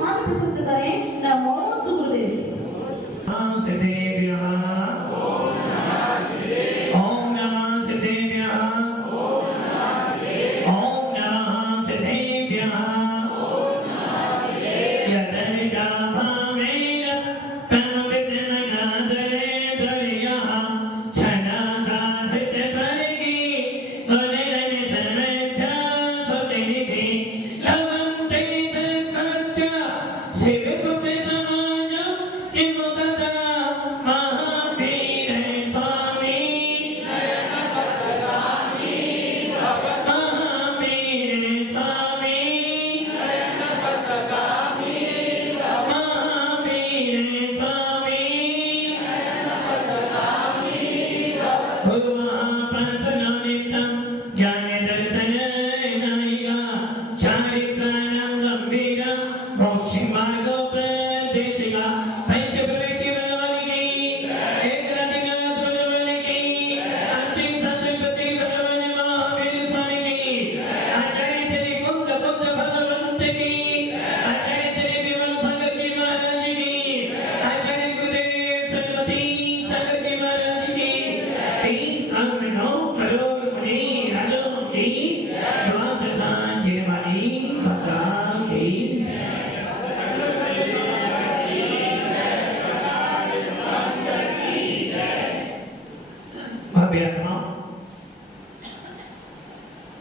महान प्रशस्त करें नमो सुखदेव।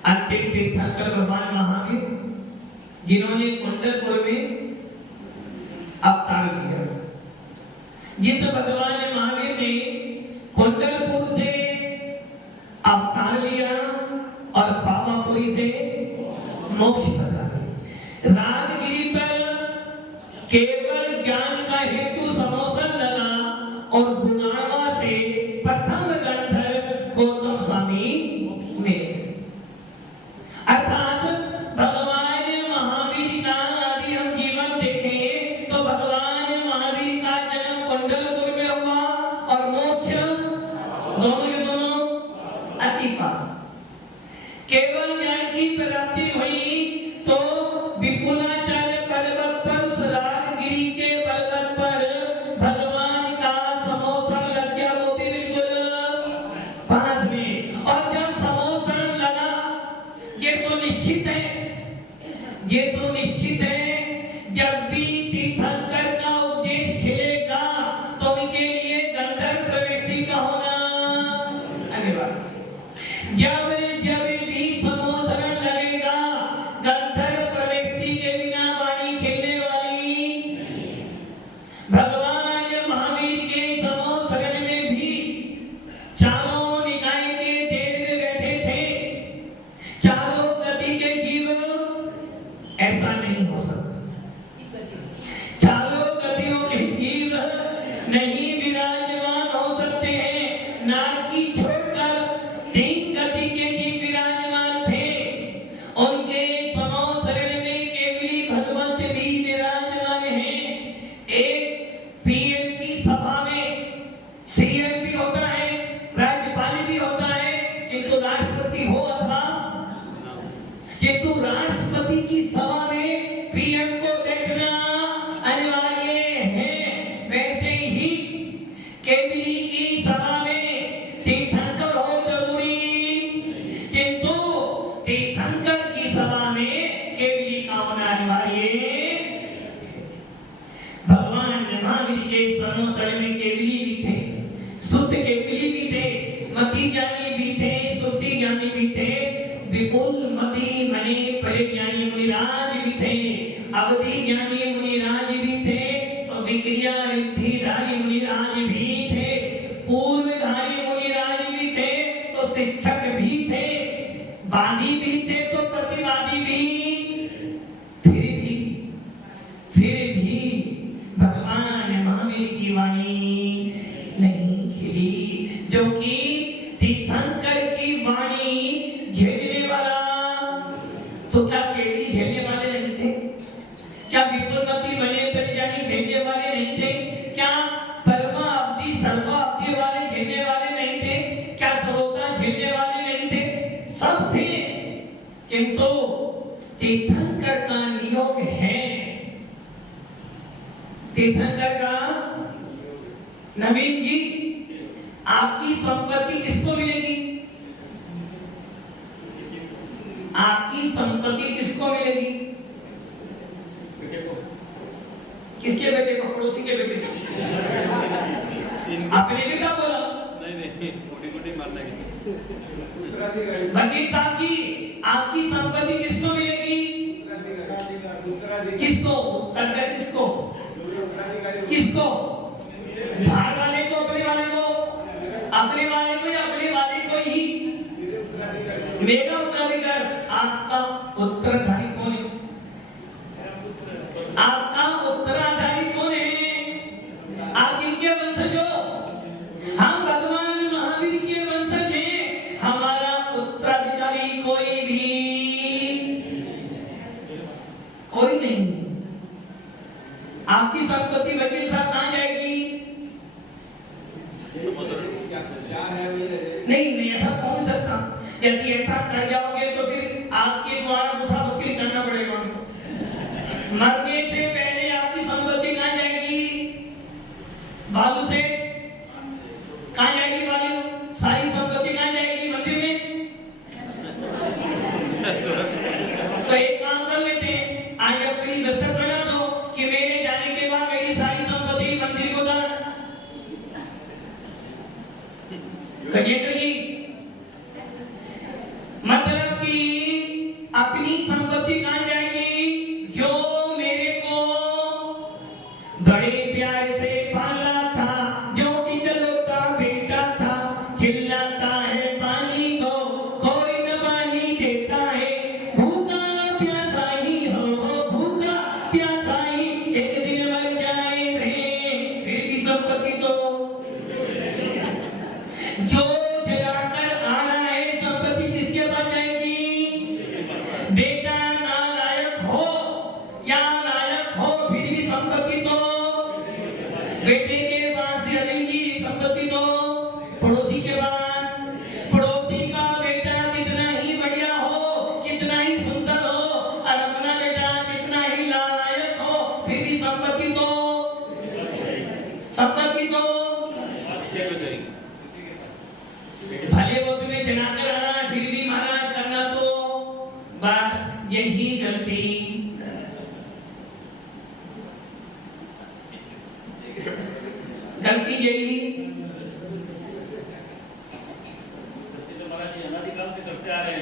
अंतिम तीर्थंकर भगवान महावीर जिन्होंने कुंडलपुर में अवतार लिया। जिस भगवान महावीर ने कुंडलपुर से अवतार लिया और पावापुरी से मोक्ष पता। राजगिरी पर केवल ज्ञान का हेतु समोसन लगा और गुणावा से प्रथम गंधर्व गौतम स्वामी ने अर्थात भगवान महावीर का यदि हम जीवन देखें तो भगवान महावीर का जन्म कुंडलपुर में हुआ और मोक्ष दोनों अति पास। केवल ज्ञान की प्राप्ति हुई तो विपुलाचल पर्वत पर उस राजगिरी के पर्वत पर भगवान का समोसन लग गया, वो भी बिल्कुल पास में। और जब समोसन लगा, ये सुनिश्चित है जब भी तीर्थंकर का उपदेश खिलेगा तो उनके लिए गंधर्व प्रवृत्ति का होना अनिवार्य। जब भी समोसन लगेगा, गंधर्व प्रवृत्ति के बिना वाणी खेलने वाली। भगवान महावीर के समोसन में भी चारों निकाय के देव बैठे थे, चारों गति के जीव। ऐसा नहीं हो सकता, चारों गतियों के जीव नहीं विराजमान हो सकते हैं। नारकी छोड़कर तीन गति के जीव विराजमान थे। उनके समोसन में केवली भगवंत भी विराजमान हैं। एक पीएम की सभा में सीएम भी होता है, राज्यपाल भी होता है, किंतु राष्ट्रपति हो अथवा किंतु राष्ट्रपति की सभा में पीएम को देखना अनिवार्य है। वैसे ही केवली की सभा में तीर्थंकर हो जरूरी, किंतु तीर्थंकर की सभा में केवली का होना अनिवार्य। भगवान महावीर के समोसन में केवली भी थे, शुद्ध केवली भी थे, मति ज्ञानी भी थे, शुद्धि ज्ञानी भी थे, विपुल मति मने परिज्ञानी मुनिराज भी थे, अवधि ज्ञानी मुनिराज भी थे, तो विक्रिया रिद्धिधारी मुनिराज भी थे, पूर्वधारी मुनिराज भी थे, तो शिक्षक भी थे, वादी भी थे, तो प्रतिवादी भी। फिर भी भगवान महावीर की वाणी नहीं खिली, जो कि तीर्थंकर की वाणी झेलने वाला। तो क्या केवली झेलने वाले नहीं थे? क्या विपुलमती बने परिजानी झेलने वाले नहीं थे? क्या परमा अवधि सर्वा अवधि वाले झेलने वाले नहीं थे? क्या श्रोता झेलने वाले नहीं थे? सब थे, किंतु तीर्थंकर का नियोग है तीर्थंकर का नवीन जी, आपकी संपत्ति किसको मिलेगी? आपकी संपत्ति किसको मिलेगी? किसके बेटे को? पड़ोसी के बेटे को? अपने बेटा बोला? नहीं, मोटी मारना है। वकील साहब जी, आपकी संपत्ति किसको मिलेगी? किसको? उत्तराधिकारी किसको? किसको? बाहर वाले को, अपने वाले को? अपने वाले को या अपने वाले को ही? मेरा उत्तराधिकार। आपका उत्तराधिकारी कौन है? आपका उत्तराधिकारी कौन है? आप किनके वंशज हो? हम भगवान महावीर के वंशज हैं। हमारा उत्तराधिकारी कोई नहीं। आपकी संपत्ति वकील साहब कहाँ जाएगी? नहीं, ऐसा कौन सकता? यदि ऐसा कर जाओगे तो फिर आपके द्वारा दूसरा वकील करना पड़ेगा। मरने से पहले आपकी संपत्ति कहाँ जाएगी? बालू से कहाँ जाएगी? बालू सारी संपत्ति कहाँ जाएगी? मंदिर में। तो एक काम कर लेते हैं, आज अपनी दस्तखत बना दो कि मेरे जाने के बाद मेरी सारी संपत्ति मंदिर को दान। गजेंद्र जी, मतलब कि अपनी संपत्ति कहाँ जाएगी? जो मेरे को बड़े प्यार से पाला था, जो इकलौता बेटा था, चिल्लाता है पानी को, कोई न पानी देता है, भूखा प्यासा ही हो, भूखा प्यासा ही एक दिन मर जाए रे, फिर भी संपत्ति तो जो जलाकर आ रहा है, संपत्ति किसके पास जाएगी? बेटा नालायक हो या लायक हो, फिर भी संपत्ति तो बेटे के पास से अभी संपत्ति तो पड़ोसी के पास। पड़ोसी का बेटा कितना ही बढ़िया हो, कितना ही सुंदर हो, और अपना बेटा कितना ही लायक हो, फिर भी संपत्ति तो भले वो तुम्हें जलाकर आ रहा है, फिर भी महाराज करना तो बस यही गलती। गलती यही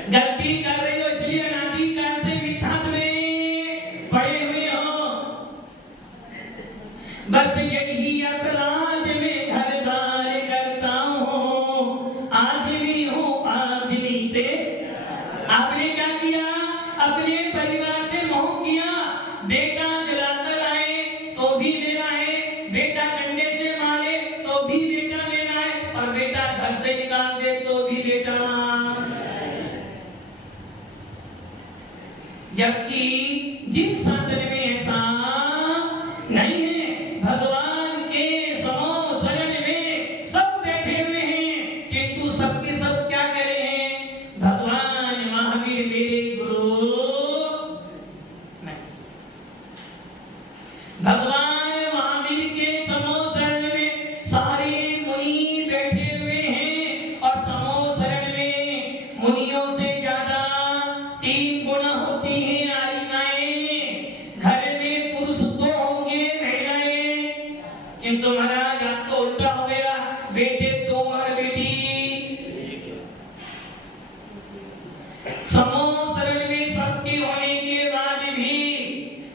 गलती कर रही हो, इसलिए अनादिकाल से मिथ्यात्व में पड़े हुए हो। बस यही अपराध में हर बार करता हूँ, आदमी हूँ आदमी से। आपने क्या किया? अपने परिवार से मोह किया। बेटा जलाकर आए तो भी मेरा है, बेटा कंधे से मारे तो भी बेटा मेरा है, और बेटा घर से निकाल दे तो भी बेटा। जबकि जिन शासन में ऐसा नहीं है, भगवान के समो शरण में सब बैठे हुए हैं, किंतु सबके सब क्या कर रहे हैं? भगवान महावीर मेरे गुरु नहीं। भगवान महावीर के समो शरण में सारे मुनि बैठे हुए हैं, और समो शरण में मुनियों से ज्यादा 3 गुना होती हैं आलिमाएं। घर में पुरुष 2 होंगे, महिलाएं। किंतु महाराज आप तो उल्टा हो गया, बेटे 2 और बेटी। समो शरण में सबके होने के बाद भी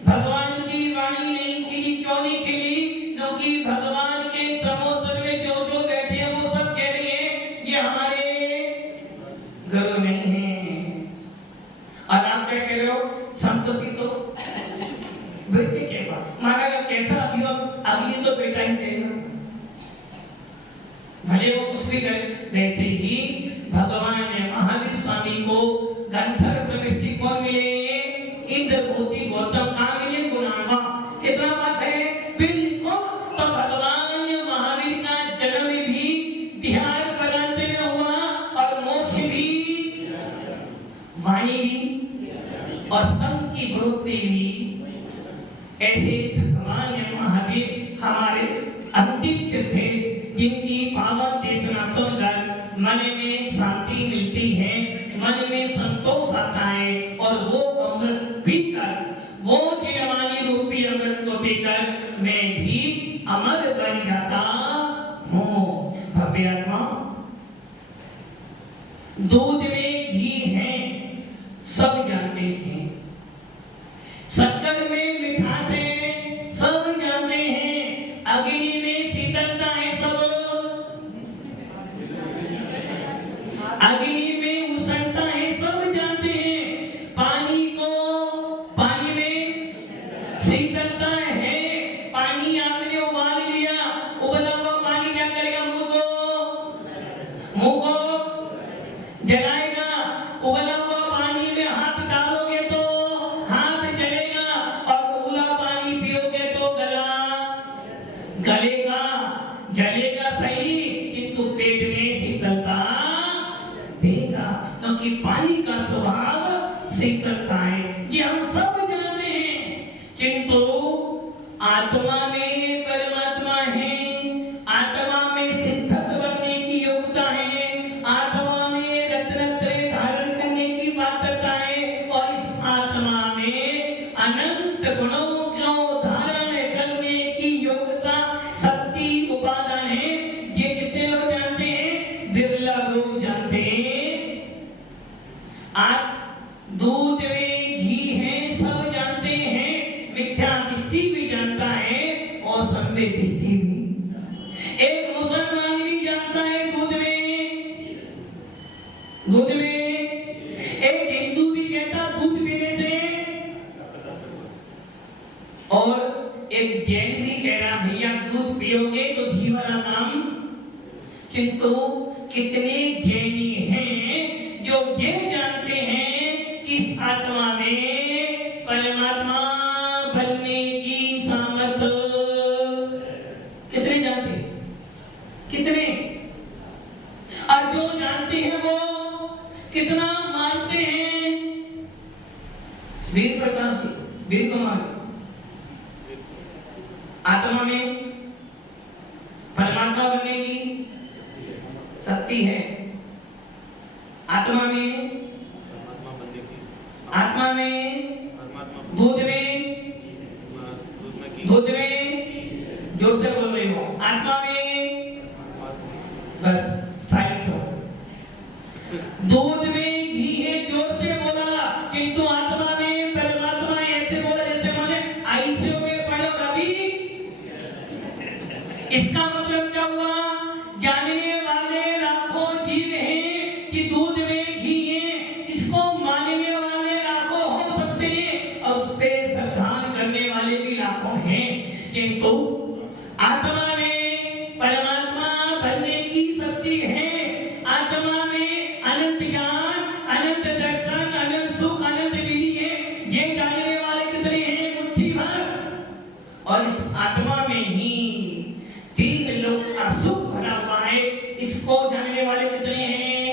भगवान की वाणी नहीं खिली। क्यों नहीं खिली? क्योंकि भगवान के समो शरण में जो जो बैठे हैं वो सब कह रहे हैं ये हमारे गुरु नहीं है। और आप क्या कह रहे हो? संपत्ति तो बेटे के पास। महाराज कैसा अभी तो बेटा ही देगा, भले वो कुछ भी करे। वैसे ही भगवान महावीर स्वामी को गंधर्व प्रविष्टि कौन मिले? इंद्रभूति गौतम। कहाँ मिले? गुणावा। कितना पास है? बिल्कुल। तो भगवान महावीर का जन्म भी बिहार प्रांत में हुआ, और मोक्ष भी, वाणी भी, और संत की बढ़ोतरी भी। ऐसे भगवान महावीर हमारे अंतिम थे, जिनकी पावन देशना सुनकर मन में शांति मिलती है, मन में संतोष आता है और वो अमृत पीकर, वो जीववाणी रूपी अमृत को पीकर मैं भी अमर बन जाता हूँ। भव्य आत्मा, दूध में घी है सब जानते हैं, शक्कर में मिठास है सब जानते हैं, अग्नि में शीतलता है सब, अग्नि में उष्णता है सब जानते हैं, पानी में शीतलता है, पानी आपने उबाल लिया, उबला हुआ पानी क्या करेगा, मुंह को जलाएगा, उबला हुआ पानी में हाथ डालोगे तो हाथ जलेगा और उबला पानी पियोगे तो गलेगा, जलेगा सही किंतु पेट में शीतलता देगा, क्योंकि पानी का स्वभाव शीतलता है, ये हम सब जानते हैं। किंतु आत्मा में परमात्मा है, आत्मा में सिद्धत्व बनने की योग्यता है, आत्मा में रत्नत्रय धारण करने की पात्रता है और इस आत्मा में अनंत गुणों को धारण करने की योग्यता, शक्ति, उपादान है। ये कितने लोग जानते हैं? बिरला लोग जानते हैं। आज दूध में घी है सब जानते हैं, मिथ्या दृष्टि भी जानता है और संवेद दृष्टि भी। एक मुसलमान भी जानता है दूध में, एक हिंदू भी कहता दूध पीने से, और एक जैन भी कह रहा भैया दूध पियोगे तो घी वाला काम। किंतु कितने जैनी हैं जो ये जानते हैं कि इस आत्मा में परमात्मा बनने की सामर्थ्य, कितने जानते हैं? कितने? और जो जानते हैं वो कितना मानते हैं? वीर प्रकाश जी, वीर कुमार, आत्मा में परमात्मा बनने की शक्ति है, आत्मा में दूध में जोर से बोल रहे हो, आत्मा में बस साइलेंट हो, दूध में घी है जोर से बोला, किंतु आत्मा में परमात्मा ऐसे बोला जैसे माने आईसीयू में पड़े और अभी। इसका मतलब क्या हुआ? जानने वाले लाखों जीव हैं कि दूध में घी है, इसको मानने वाले लाखों हो सकते हैं और उस पे श्रद्धान करने वाले भी लाखों हैं, किंतु आत्मा में परमात्मा बनने की शक्ति है, आत्मा में अनंत ज्ञान, अनंत दर्शन, अनंत सुख, अनंत विधि है, ये जानने वाले कितने हैं? मुट्ठी भर। और इस आत्मा में ही तीन लोक का सुख भरा हुआ है, इसको जानने वाले कितने हैं?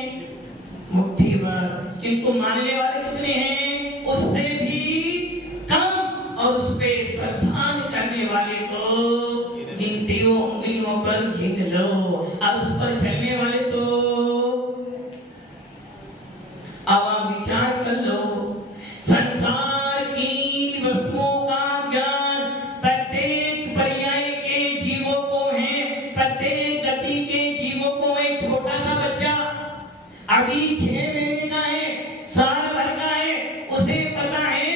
मुट्ठी भर। किंतु मानने वाले कितने हैं? उससे भी कम। और उस पे श्रद्धान करने वाले को गिनतियों उंगलियों पर गिन लो, और उस पर चलने वाले तो अब आप विचार कर लो। संसार की वस्तुओं का ज्ञान प्रत्येक पर्याय के जीवों को है, प्रत्येक गति के जीवों को है। छोटा सा बच्चा अभी 6 महीने का है, साल भर का है, उसे पता है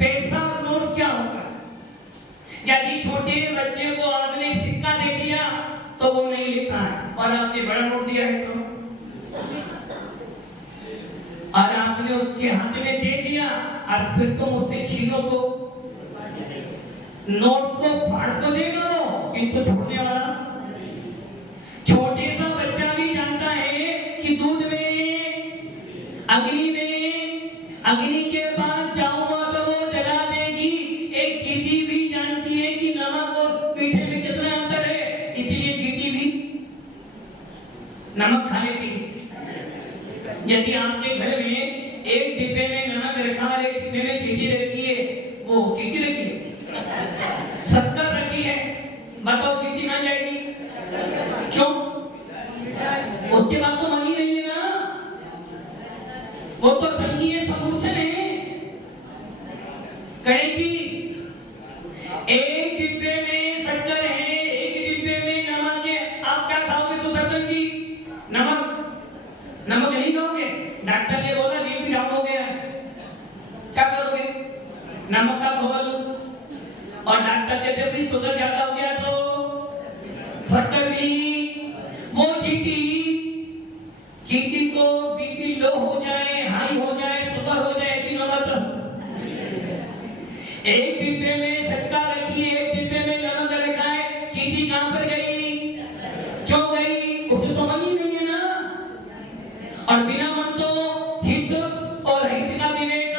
पैसा और नोट क्या होगा। यदि छोटे बच्चे को आपने सिक्का दे दिया तो वो नहीं लेता है, और आपने बड़ा नोट दिया है तो, और आपने उसके हाथ में दे दिया और फिर तुम उससे छीनो तो नोट को फाड़ तो देगा वो, किंतु छोड़ने वाला, छोटे सा बच्चा भी जानता है कि दूध में अग्नि के पास जाऊंगा तो वो जला देगी। एक चींटी भी जानती है कि नमक और मीठे में कितना अंतर है, इसलिए चींटी भी नमक खा लेती है। यदि आपके घर में एक डिब्बे में नमक रखा है, एक डिब्बे में चींटी रखी है, वो चींटी रखी है, शक्कर रखी है, बताओ चीटी कहाँ जाएगी? क्यों? उसके बाद तो मनी नहीं है ना, वो तो संघीय समुच्चय है। कहेगी एक डिब्बे में शक्कर है, एक डिब्बे में नमक है, आप क्या खाओगे? तो शक्कर की नमक नहीं खाओगे। डॉक्टर ने बोला बीपी डाउन हो गया, क्या करोगे? नमक का घोल। और डॉक्टर कहते भाई शुगर ज्यादा हो गया तो शक्कर भी। वो चीटी को बीपी लो हो जाए, हाई हो जाए, शुगर हो जाए, ऐसी नमक। एक डिब्बे में शक्कर रखी है, एक डिब्बे में नमक रखा है, चीटी कहां पर गई? क्यों गई? उसे तो मन ही नहीं है ना। और बिना मन तो हित और हित का विवेक।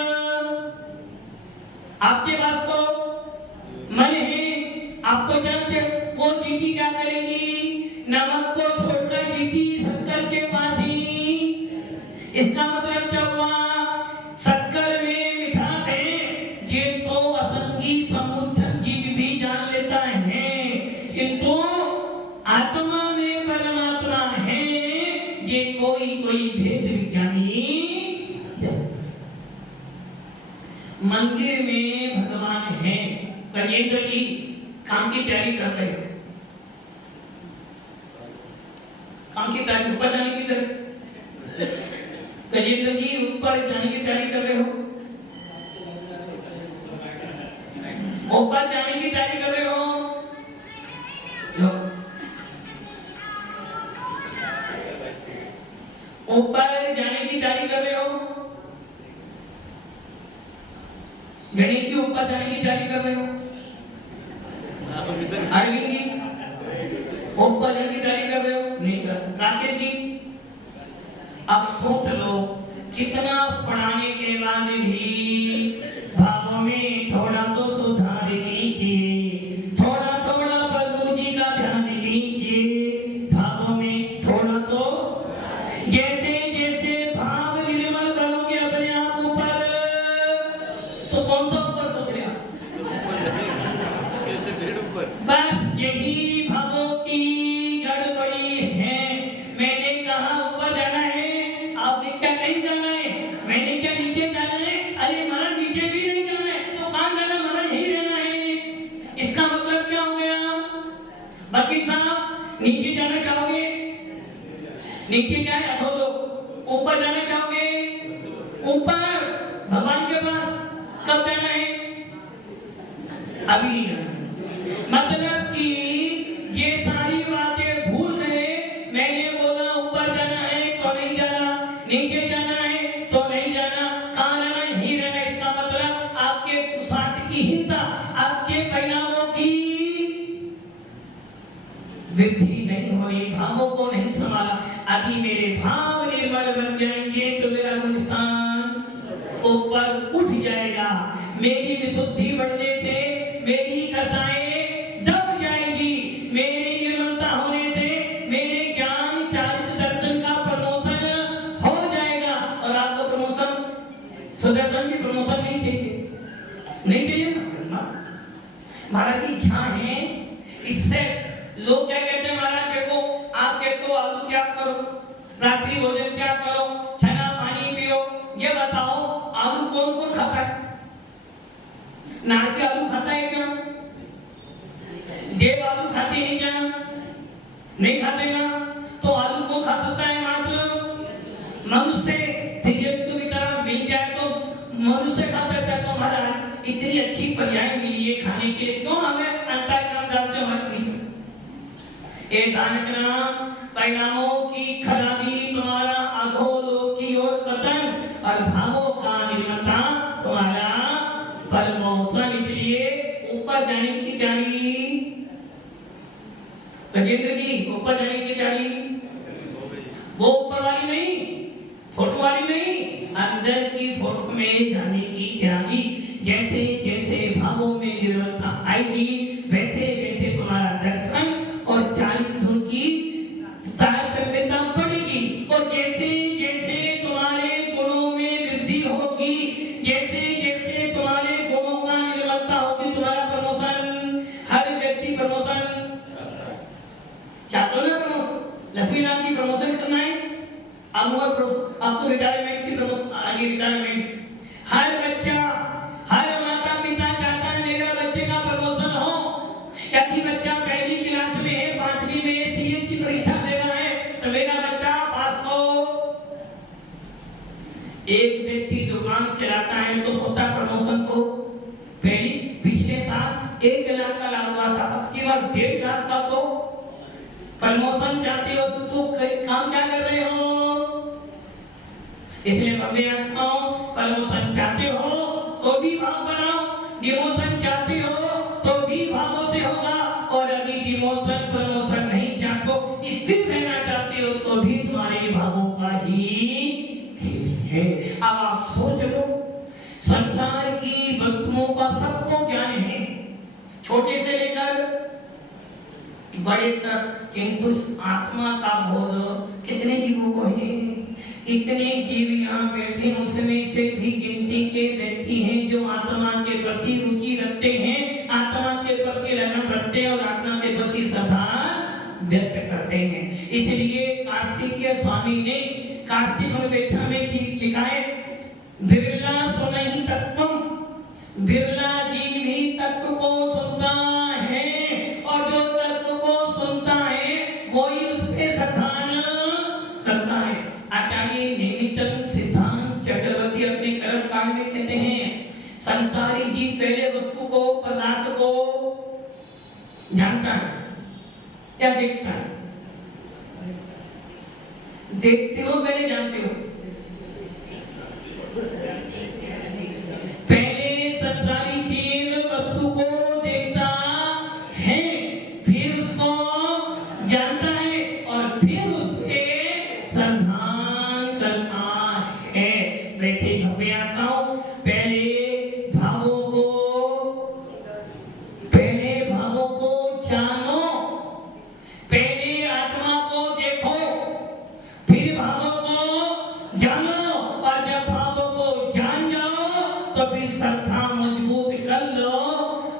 आपके पास तो मन है, आपको जानते वो चीटी क्या करेगी? नमक को छोड़कर चीटी शक्कर के पास ही। इसका मतलब क्या हुआ? शक्कर में मिठास है, ये तो असंगी समुच्चय जीव भी जान लेता है, किंतु आत्मा में परमात्मा है, ये कोई भेद विज्ञानी। मंदिर में भगवान है। गजेंद्र जी काम की तैयारी कर रहे हो, काम की तैयारी, ऊपर जाने की तैयारी। गजेंद्र जी ऊपर जाने की तैयारी कर रहे हो, ऊपर जाने की तैयारी कर रहे हो। ऊपर जाने की तैयारी कर रहे हो। गणेश जी ऊपर जाने की तैयारी कर रहे हो। अरविंद जी ऊपर जाने की तैयारी कर रहे हो। नहीं कर। राकेश जी अब सोच लो, कितना पढ़ाने के बाद भी भावों में थोड़ा तो सुधार कीजिए, थोड़ा प्रभु जी का ध्यान कीजिए, भावों में थोड़ा तो। जैसे जैसे भाव निर्मल बनोगे अपने आप ऊपर, तो कौन सा ऊपर सोच रहे आप? बस यही भावों की गड़बड़ी है। मैंने कहा ऊपर जाना है, आपने क्या नहीं जाना है? मैंने क्या नीचे जाना है? अरे महाराज नीचे भी नहीं जाना है, तो कहां जाना? महाराज यही रहना है। इसका मतलब क्या हो गया? वकील साहब नीचे जाना चाहोगे? नीचे क्या है? अधो लोग। ऊपर जाना चाहोगे? ऊपर भगवान के पास। कब जाना है? अभी नहीं जाना। मतलब कि ये सारी बातें भूल गए। मैंने बोला ऊपर जाना है तो नहीं जाना, नीचे जाना है तो नहीं जाना, कहां रहना? यहीं रहना। इसका मतलब आपके पुरुषार्थ की हीनता, आपके परिणामों की वृद्धि नहीं हुई, भावों को नहीं संभाला। अभी मेरे भाव निर्मल बन जाएंगे तो मेरा गुणस्थान ऊपर उठ जाएगा। मेरी विशुद्धि बढ़ने से मेरी कथाएं दब जाएगी। मेरी निर्मलता होने से मेरे ज्ञान चारित्र दर्शन का प्रमोशन हो जाएगा। और आपको प्रमोशन, सुदर्शन की प्रमोशन नहीं चाहिए, नहीं चाहिए ना। महाराज की इच्छा है। इससे लोग क्या कहते हैं? महाराज देखो, आप कहते हो आलू त्याग करो, रात्रि भोजन त्याग करो, चना पानी पियो। ये बताओ आलू कौन कौन खाता है? नारके आलू खाता है क्या? देव आलू खाते हैं क्या? नहीं खाते ना। तो आलू को खा सकता है मात्र मनुष्य। जंतु की तरह मिल जाए तो मनुष्य खा सकता है। तो महाराज इतनी अच्छी पर्याय मिली है खाने के लिए, क्यों हमें अंतर काम डालते हो हमारे बीच? ये दानकना परिणामों की खराबी, तुम्हारा अधोलोक की ओर पतन, और भावों का निर्मलता तुम्हारा परमोशन। इसलिए ऊपर जाने की तैयारी। गजेंद्र जी ऊपर जाने की तैयारी। वो ऊपर वाली नहीं, फोटो वाली नहीं, अंदर की फोटो में जाने की तैयारी। जैसे जैसे भावों में निर्मलता आएगी, वैसे वैसे तुम्हारा दर्शन और चारित्रों की तारतम्यता बढ़ेगी। और जैसे जैसे तुम्हारे गुणों में वृद्धि होगी, जैसे जैसे तुम्हारे गुणों का निर्मलता होगी, तुम्हारा प्रमोशन, हर व्यक्ति प्रमोशन लक्ष्मीलाल की प्रमोशन करना है, अब तो रिटायरमेंट की आगे रिटायरमेंट। हर बच्चा, हर माता पिता चाहता है मेरा बच्चे का प्रमोशन हो। यदि बच्चा पहली क्लास में है, 5वीं में सीए की परीक्षा दे रहा है, तो मेरा बच्चा पास हो। एक व्यक्ति दुकान चलाता है तो सोचता प्रमोशन को पिछले साल 1 लाख का लाभ हुआ था, अब की बार 1.5 लाख का तो प्रमोशन चाहते हो तो काम क्या कर रहे हो? इसलिए मम्मी प्रमोशन चाहते हो तो भी भाव बनाओ, डिमोशन चाहते हो तो भी भावों से होगा, और यदि डिमोशन प्रमोशन नहीं चाहते, स्थिर रहना चाहते हो तो भी तुम्हारे भावों का ही है। अब आप सोच लो, संसार की वस्तुओं का सबको ज्ञान है, छोटे से लेकर बड़े तक, किंतु आत्मा का बोध कितने जीवों को है? इतने जीव यहाँ बैठे, उसमें से भी गिनती के व्यक्ति हैं जो आत्मा के प्रति रुचि रखते हैं, आत्मा के प्रति लगन रखते हैं और आत्मा के प्रति श्रद्धा व्यक्त करते हैं। इसलिए कार्तिकेय स्वामी ने कार्तिक वेक्षा में लिखा है, बिरला सुनहि तत्वम, बिरला जीव ही तत्व को सुनता है, और जो तत्व को सुनता है वही उस पे श्रद्धान करता है। आचार्य नेमिचंद सिद्धांत चक्रवर्ती अपने कर्म कांड में कहते हैं, संसारी जीव पहले वस्तु को, पदार्थ को जानता है या देखता है? देखते हो पहले जानते हो? पहले संसारी जीव वस्तु को देखता है, फिर उसको जानता है और फिर उसपे संधान करता है। वैसे भव्यात्माओं पहले भावों को जानो, पहले आत्मा को देखो, फिर भावों को जानो, और जब भावों को जान जाओ तो फिर श्रद्धा मजबूत कर लो।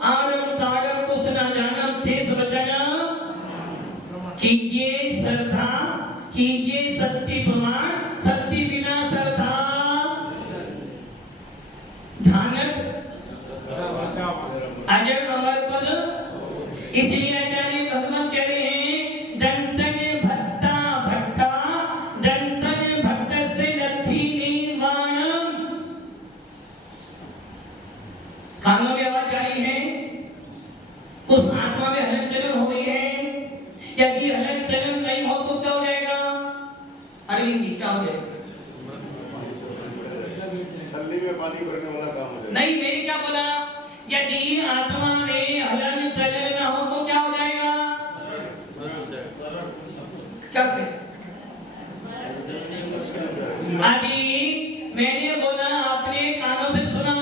आरम तारम कुछ न जानम तेज बचना, कीजिए श्रद्धा, कीजिए सत्य प्रमाण, सत्य बिना श्रद्धा ध्यानत अजर अमर पद। इसलिए आचार्य भगवान कह रहे हैं, दंतन भट्टा भट्टा, दंतन भट्ट से लथी निर्वाणम। कानों में आवाज आई है, उस आत्मा में हलन चलन हो गई है। यदि हलन चलन नहीं हो तो क्या हो जाएगा? अरविंद जी क्या हो जाएगा? छलनी में पानी भरने वाला काम हो जाएगा। नहीं, मेरी क्या बोला? यदि आत्मा में हलन चलन न हो तो क्या हो जाएगा? क्या करें? आदि मैंने बोला, आपने कानों से सुना,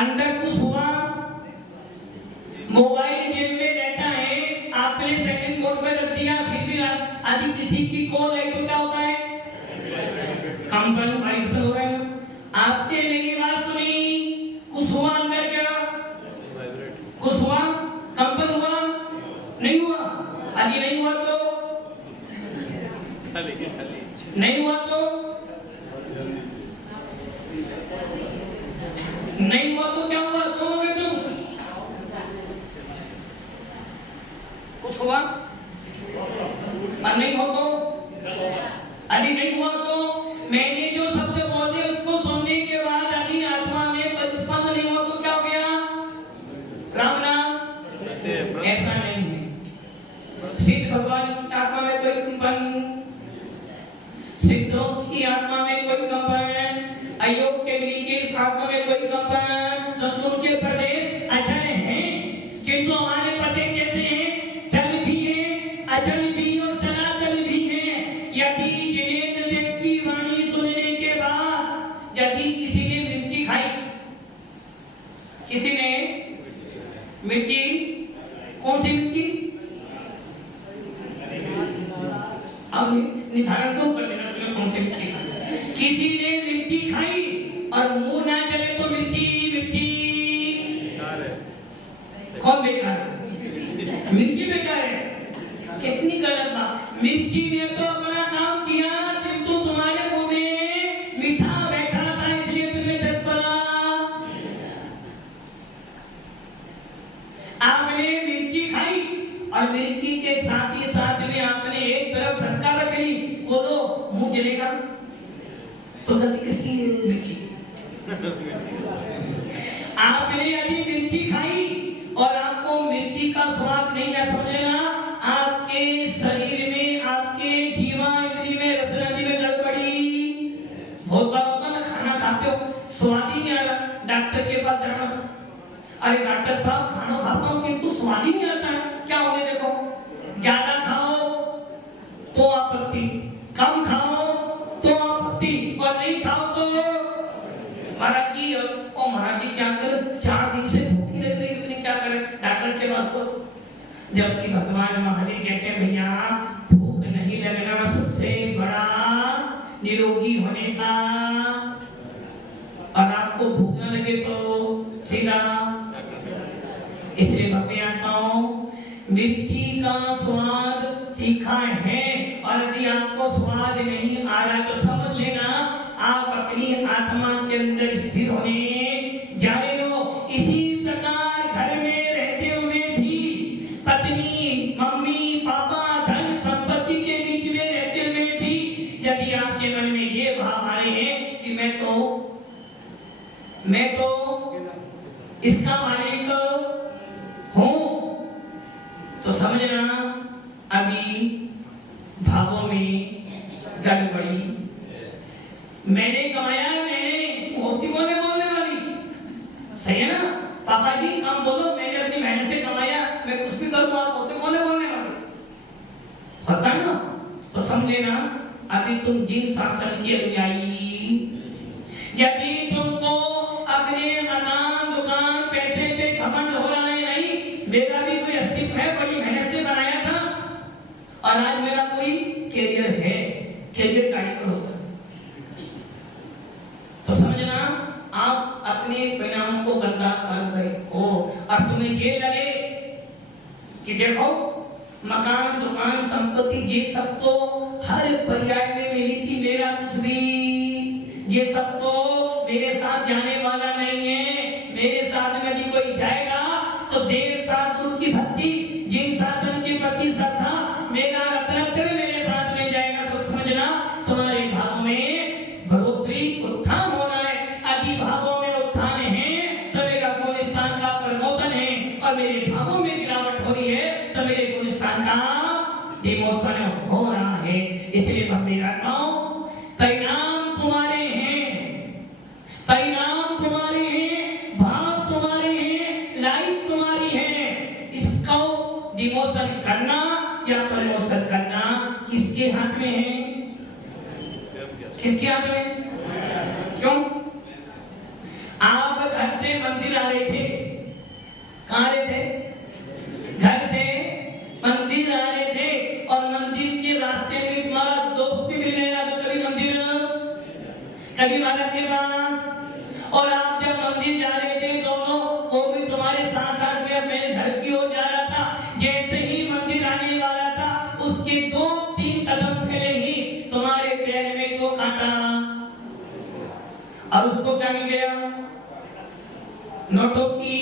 अंदर कुछ हुआ, मोबाइल जेब में रहता है, आपने सेकंड बोर्ड पे रख दिया, फिर भी आदि किसी की कॉल आई तो क्या होता है? कंपन वाइब्रेशन हो रहा है ना? आपने मेरी बात सुनी, कुछ हुआ अंदर? क्या कुछ हुआ? कंपन हुआ? नहीं हुआ? आदि नहीं हुआ तो नहीं हुआ तो नहीं हुआ तो क्या हुआ? कौन हो गए तुम? कुछ हुआ और नहीं हो तो? यदि नहीं हुआ तो मैंने जो शब्द बोले उसको सुनने के बाद यदि आत्मा में परिस्पंद नहीं हुआ तो क्या हो गया? राम नाम? ऐसा नहीं है। सिद्ध भगवान की आत्मा में कोई कंपन, सिद्धों की आत्मा में कोई कंपन, अयोग के की आत्मा में कोई कंपन, संतों के प्रदेश अचल हैं, किंतु हमारे प्रदेश कैसे हैं? चल भी हैं, अचल भी और चलाचल भी हैं। यदि जिनेंद्र देव की वाणी सुनने के बाद यदि किसी ने मिर्ची खाई, किसी ने मिर्ची, कौन सी मिर्ची? अब निर्धारण क्यों कर देना तुम्हें कौन सी मिर्ची खाई? किसी ने मिर्ची खाई और मुंह ना जले तो मिर्ची कौन बेकार है? मिर्ची बेकार है। कितनी गलत बात। मिर्ची ने तो अपना काम किया, किंतु तुम्हारे मुंह में मीठा बैठा था, इसलिए तुम्हें चटपटा। आपने मिर्ची खाई और मिर्ची के साथ ही साथ में आपने एक तरफ शंका रख ली, बोलो मुंह जलेगा तो गलती किसकी है? मिर्ची। आपने अभी मिर्ची खाई और आपको मिर्ची का स्वाद नहीं है, समझना आपके शरीर में, आपके जीवा इंद्री में, रसनदी में गड़बड़ी। बहुत बार होता ना, खाना खाते हो स्वाद ही नहीं आ रहा, डॉक्टर के पास जाना, अरे डॉक्टर साहब खाना खाता हूं किंतु स्वाद ही नहीं आता है, क्या हो गया? देखो ज्यादा खाओ तो आपत्ति, कम खाओ तो आपत्ति, और नहीं खाओ तो महाराज जी, ओ महाराज जी क्या करें, 4 दिन से भूखी लग रही, इतनी क्या करें? डॉक्टर के पास तो, जबकि भगवान महावीर कहते हैं भैया भूख नहीं लगना सबसे बड़ा निरोगी होने का, और आपको भूख न लगे तो सीधा। इसलिए भक्ति आत्माओं, मिर्ची का स्वाद तीखा है, और यदि आपको स्वाद नहीं आ रहा तो समझ लेना आप अपनी आत्मा के अंदर स्थिर होने जा रहे हो। इसी प्रकार घर में रहते हुए भी पत्नी, मम्मी, पापा, धन संपत्ति के बीच में रहते हुए भी यदि आपके मन में ये भाव आ रहे हैं कि मैं तो इसका मालिक हूं, तो समझना अभी भावों में गड़बड़ी। मैंने कमाया, मैंने होती बोलने वाली सही है ना? पापा जी काम बोलो, मैंने अपनी मेहनत से कमाया, मैं कुछ भी करूँ, आप होते बोलने वाले होता है ना? तो समझे ना अभी तुम जिन शासन की अनुयायी, यदि तुमको अपने मकान, दुकान, पैसे पे घमंड हो रहा है, नहीं मेरा भी कोई अस्तित्व है, बड़ी मेहनत से बनाया था और आज मेरा कोई कैरियर है, कैरियर गाड़ी पर होता है, तो समझना आप अपने परिणाम को गंदा कर रहे हो। और तुम्हें ये लगे कि देखो मकान, दुकान, संपत्ति ये सब तो हर पर्याय में मिली थी, मेरा कुछ भी ये सब तो मेरे साथ जाने वाला नहीं है, मेरे साथ में यदि कोई जाएगा तो देव साधु की भक्ति, जिन शासन के प्रति श्रद्धा, मेरा रत्नत्र मेरे साथ में जाएगा, तो समझना तुम्हारे भावों में बढ़ोतरी, उत्थान हो रहा है। यदि भावों में उत्थान है तो मेरा गुलिस्तान का प्रमोदन है, और मेरे भावों में गिरावट हो रही है तो मेरे गुलिस्तान का डिमोशन हो रहा है। इसलिए भक्ति आत्माओं, परिणाम तुम्हारे हैं, परिणाम तुम्हारे हैं, भाव तुम्हारे हैं, लाइफ तुम्हारी है। इसको डिमोशन करना या प्रमोशन करना किसके हाथ में है? किसके हाथ में? क्यों? आप घर से मंदिर आ रहे थे, कहाँ रहे थे? घर से मंदिर आ रहे थे, और मंदिर के रास्ते में तुम्हारा दोस्त भी मिल गया, तो कभी मंदिर कभी भारत के पास, और आप जब मंदिर जा रहे थे दोनों, वो भी तुम्हारे साथ साथ में अपने घर की ओर जा रहा था। जैसे ही मंदिर आने वाला था, उसके 2-3 कदम पहले ही तुम्हारे पैर में को काटा, और उसको क्या मिल गया? नोटों की,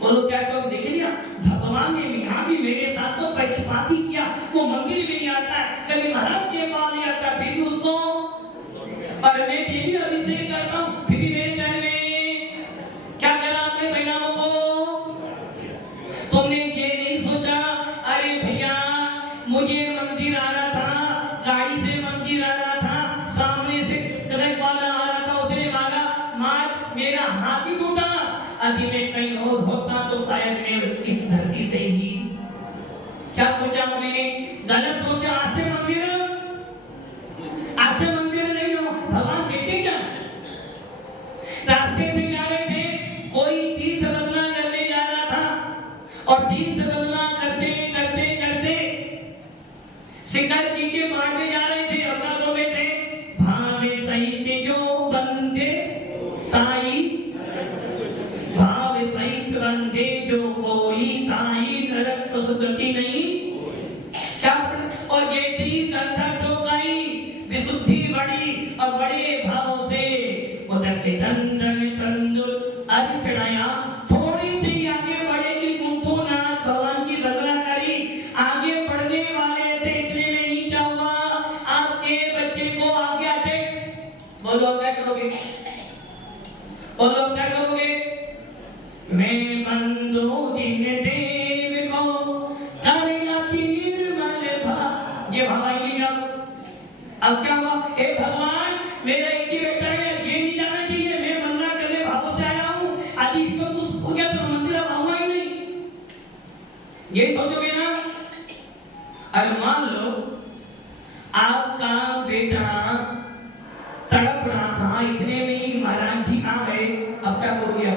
बोलो क्या करो? देख लिया भगवान ने यहाँ भी मेरे साथ तो पक्षपाती किया, वो मंदिर में नहीं आता है, कभी महाराज के पास नहीं आता, फिर भी उसको, और मैं डेली अभिषेक करता हूँ, फिर भी मेरे पैर में क्या करा आपने परिणामों को? तुमने ये नहीं सोचा अरे भैया मुझे मंदिर आना था, गाड़ी से मंदिर आना था, सामने से ट्रक वाला आ रहा था, उसने मारा, मेरा हाथ ही टूटा, यदि मैं कहीं और होता तो शायद मैं इस धरती से ही, क्या सोचा आपने? गलत सोचा। आज से मंदिर नहीं हो, भगवान कहते क्या? रास्ते से जा रहे थे, कोई तीर्थ गंगा करने जा रहा था, और तीर्थ गंगा करते करते करते शिखर जी के मार्ग में जा रहे थे, अपना तो में थे, भावे सहित जो बंदे ताई, भावे सहित बंदे जो कोई ताई, नरक तो सुगति नहीं। क्या और जेठी कंधा टोकाई विशुद्धि बड़ी और बड़े भावों से उधर के चंदन तंदुल आदि चढ़ाया। थोड़ी सी आगे बढ़ेगी कुंभनाथ भगवान की वंदना करी। आगे बढ़ने वाले थे इतने में ही क्या हुआ, आपके बच्चे को आज्ञा दे। बोलो क्या करोगे, बोलो क्या करोगे। मैं बंदो दिन देव को करयाति निर्मल भा। ये भवाई जाओ। अब क्या हुआ, हे भगवान मेरा एक ही बेटा है, ये नहीं जाना चाहिए, मैं वंदना करने भागों से आया हूँ। आदि इसको कुछ हो गया तो मंदिर अब आऊंगा ही नहीं, ये सोचोगे ना। अरे मान लो आपका बेटा तड़प रहा था, इतने में ही महाराज जी आ गए। अब क्या करोगे,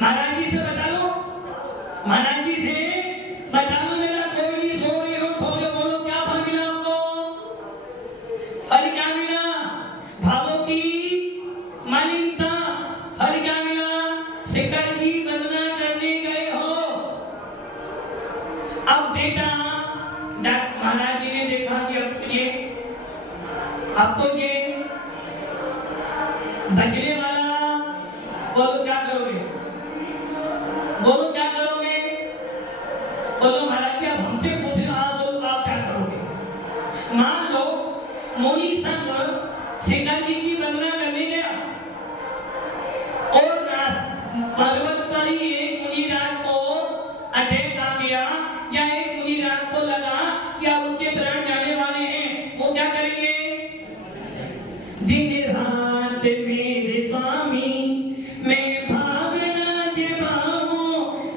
महाराज जी से बता लो, महाराज जी से बता लो मेरा कोई नहीं सो रही हो, थोड़े बोलो क्या फल मिला आपको। फल क्या मिला, भावों की मलिनता। फल क्या मिला, शिखर की वंदना करने गए हो। अब बेटा महाराज जी ने देखा कि अब तो ये बचने वाला। बोलो क्या करोगे, बोलो क्या करोगे। बोलो महाराज जी आप हमसे पूछ रहे, आप बोलो आप क्या करोगे। मान लो मुनि संग शिखर जी की वंदना करने गया और पर्वत पर ही एक मुनिराज को अटैक आ गया, या एक मुनिराज को लगा कि अब उनके प्राण जाने वाले हैं। वो क्या करेंगे, दिन रात मेरे स्वामी मैं भावना जगाऊं,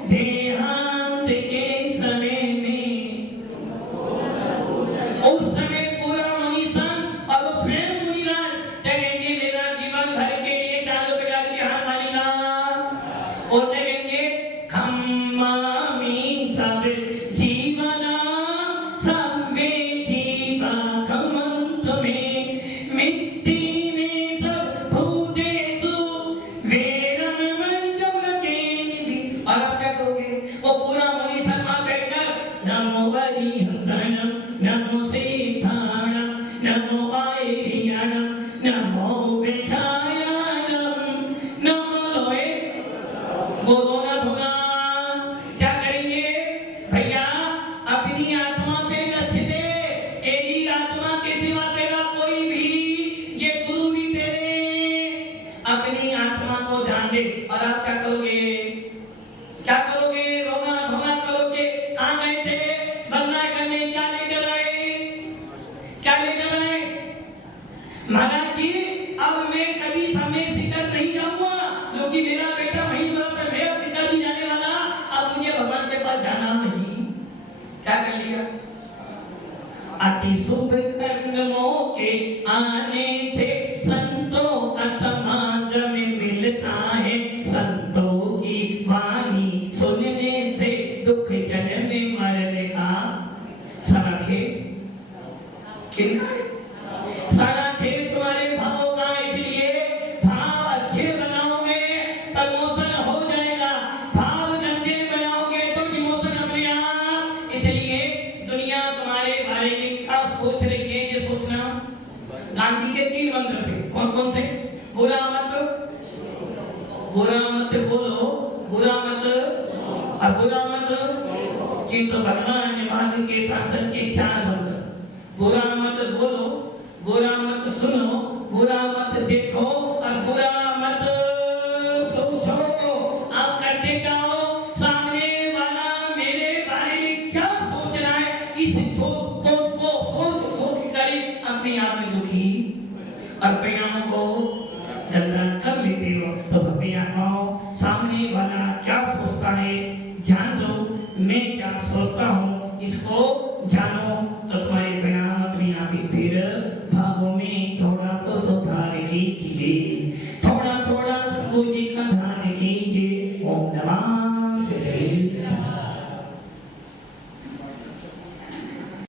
देहांत के समय में। उस समय पूरा मुनि संग और उसमें मुनिराज कहेंगे मेरा जीवन भर के लिए चारों प्रकार के हाथ मालिका, और कहेंगे खम्मामी सब जीवना सब वे जीवा खमंत में मिट्टी में सब भूदेसु वेरम मंजम के। और आप क्या करोगे, वो पूरा मुनि संग वहां बैठकर नमो वरिहंतनम नमो सीताणम नमो आयरियणम नमो बेचायाणम नमो लोए। वो रोना धोना क्या करेंगे भैया, अपनी आत्मा पे लक्ष्य दे। तेरी आत्मा के सिवा तेरा कोई भी, ये गुरु भी तेरे, अपनी आत्मा को ध्यान दे। और आप क्या करोगे, क्या करोगे, रोना धोना करोगे। कहाँ गए थे वंदना करने, क्या लेकर आए, क्या लेकर आए। महाराज जी अब मैं कभी समय शिखर नहीं जाऊंगा, क्योंकि मेरा बेटा वहीं पर है, मेरा शिखर भी जाने वाला। अब मुझे भगवान के पास जाना नहीं। क्या कर लिया, अति शुभ कर्मों के आने से संतों का समागम मिलता है। संतों की वाणी सुनने से दुख जन्म में मरने का सराखे सराखे तुम्हारे भावों का। इसलिए भाव अच्छे बनाओगे तो इमोशन हो जाएगा, भाव गंदे बनाओगे तो इमोशन अपने आप। इसलिए दुनिया तुम्हारे बारे में क्या सोच रही है, ये सोचना। गांधी के 3 मंत्र थे, कौन कौन से। बुरा मत बोलो, बुरा मत और बुरा मत। किंतु भगवान ने महादेव के शासन के 4 मंत्र, बुरा मत बोलो, बुरा मत सुनो, बुरा मत देखो और बुरा मत सोचो। आप करते जाओ, सामने वाला मेरे बारे में क्या सोच रहा है, इस सोच कर अपने आप में दुखी और परिणाम को गंदा कर लेते हो। तो भैया आओ, सामने वाला क्या सोचता है जान दो, मैं क्या सोचता हूँ इसको जानो, तो तुम्हारे परिणाम अपने आप स्थिर